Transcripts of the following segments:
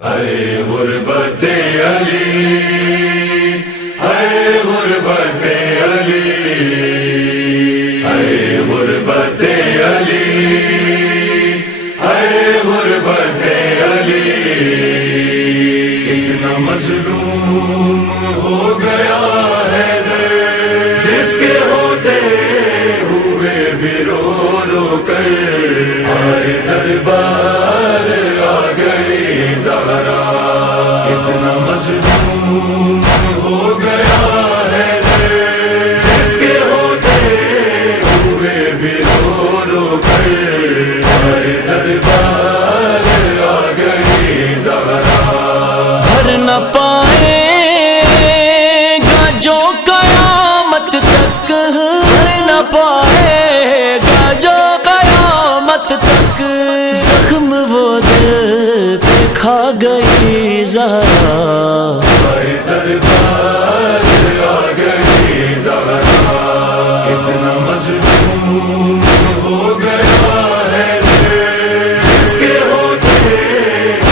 اے غربت علی، اے غربت علی، اے غربت علی، اے غربت علی، اتنا مظلوم ہو گیا ہے در، جس کے ہوتے ہوئے بھی رو رو کر آئے دربار آ گئی زہرا، اتنا مظلوم ہو گیا ہے در، جس کے ہوتے ہوئے بھی رو رو کر آئے دربار آ گئی زہرا، بھر نہ پائے گا جو قیامت تک، بھر نہ پائے گا جو قیامت تک، زخم وہ دل پہ کھا گئی زہرا، آئے دربار آ گئی زہرا، اتنا مظلوم ہو گیا ہے در، جس کے ہوتے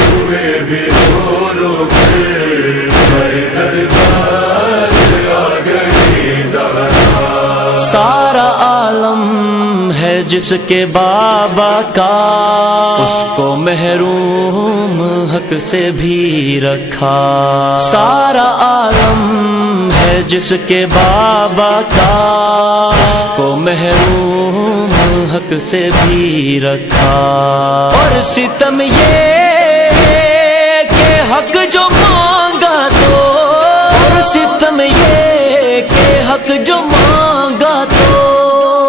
ہوئے بھی رو رو کر آئے دربار آ گئی زہرا، سارا عالم ہے جس کے بابا کا، اس کو محروم حق سے بھی رکھا، سارا عالم ہے جس کے بابا کا، اس کو محروم حق سے بھی رکھا، اور ستم یہ کہ حق جو مانگا تو، اور ستم یہ کہ حق جو مانگا تو،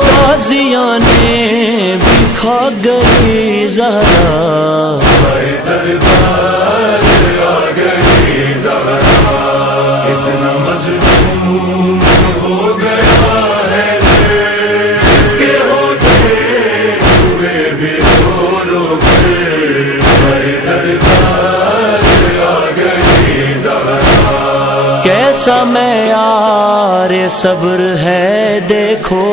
غازیاں نے بھی کھا گئی زہرا، آئے دربار آ گئی زہرا، اتنا مظلوم ہو گیا ہے در، جس کے ہوتے ہوئے بھی رو رو کر آئے دربار آ گئی زہرا، کیسا معیار صبر ہے دیکھو،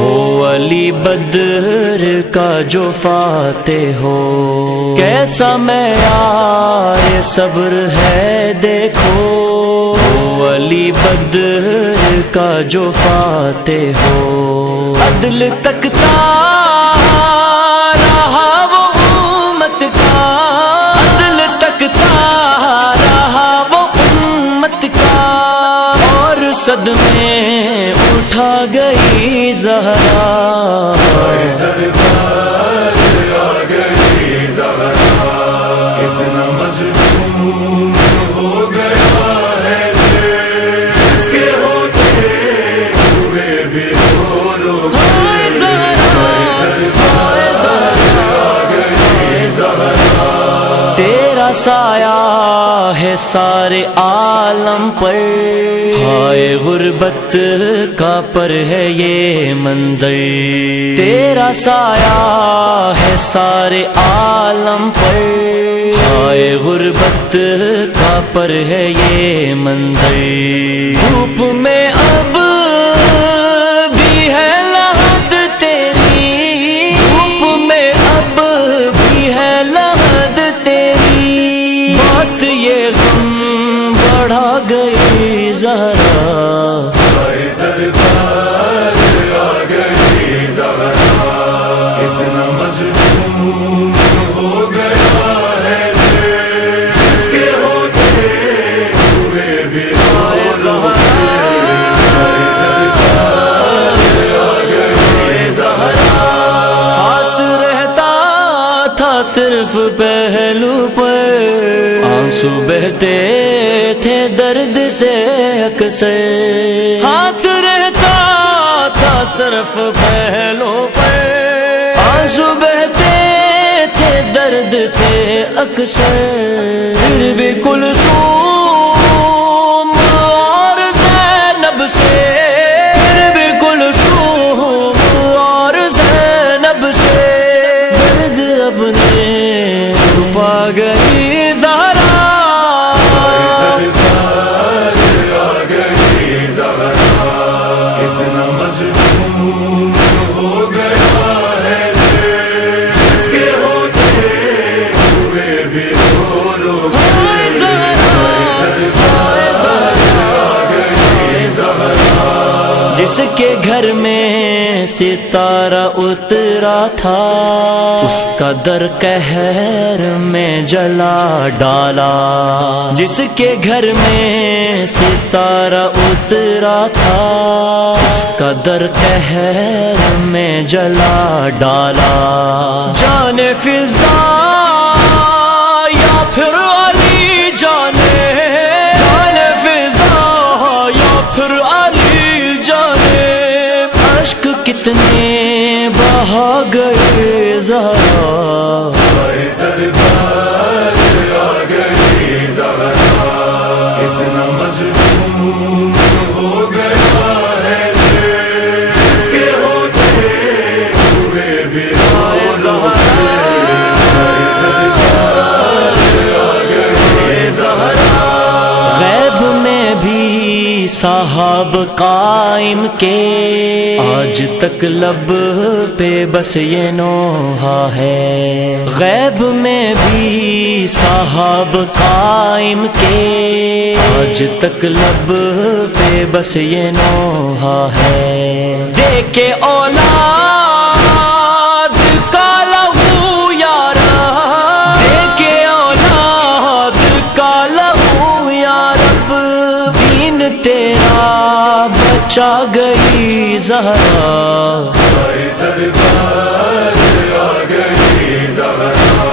وہ علی بدر کا جو فاتح ہو، کیسا معیار صبر ہے دیکھو، وہ علی بدر کا جو فاتح ہو، عدل تکتا رہا وہ امت کا، عدل تکتا رہا وہ امت کا، اور صدمے اٹھا گئی زہرا، آئے دربار آ گئی زہرا، اتنا مظلوم ہو گیا ہے در، جس کے ہوتے ہوئے بھی رو رو کر آئے دربار آ گئی زہرا، تیرا سایہ ہے سارے عالم پر، ہائے غربت کا پر ہے یہ منظر، تیرا سایہ ہے سارے عالم پر، ہائے غربت کا پر ہے یہ منظر، دھوپ میں اب بھی ہے لہد تیری، دھوپ میں اب بھی ہے لہد تیری، بات یہ غم بڑھا گئی زہرا، آئے دربار آ گئی زہرا، اتنا مظلوم ہو گیا ہے در، جس کے ہوتے ہوئے بھی رو رو کر آئے دربار آ گئی زہرا، ہاتھ رہتا تھا صرف پہلو پر، آنسو بہتے تھے درد سے اکثر، ہاتھ رہتا تھا صرف پہلو پر، آنسو بہتے تھے درد سے اکثر، پھر بھی کلثوم اور زینب سے، پھر بھی کلثوم اور زینب سے، درد اپنے چھپا گئی زہرا، دربار آ گئی زہرا، اتنا مظلوم ہو گیا ہے در، جس کے ہوتے ہوئے بھی رو رو جس کے گھر میں ستارہ اترا تھا اس کا در قہر میں جلا ڈالا، جس کے گھر میں ستارہ اترا تھا اس کا در قہر میں جلا ڈالا۔ جان فضا یا پھر علی جانے، جان فضا یا پھر علی جانے، اشک کتنے بہا گئے زہرا، دربار آ گئی زہرا، اتنا مظلوم ہو گیا ہے جس کے ہوتے ہوئے بھی دربار آ گئی زہرا۔ غیب میں بھی صاحب قائم کے آج تک لب پہ بس یہ نوحہ ہے، غیب میں بھی صاحب قائم کے آج تک لب پہ بس یہ نوحہ ہے۔ دیکھے اولاد کا لہو یارا، دیکھے اولاد کا لہو یا رب، دین تیرا بچا گئی زہرا، دربار آ گئی زہرا،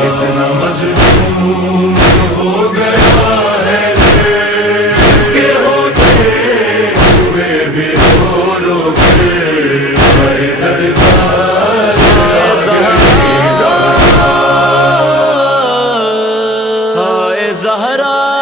اتنا مظلوم ہو گیا ہے جس کے ہوتے ہوئے بھی رو رو کے دربار آ گئی زہرا۔ ہائے زہرا۔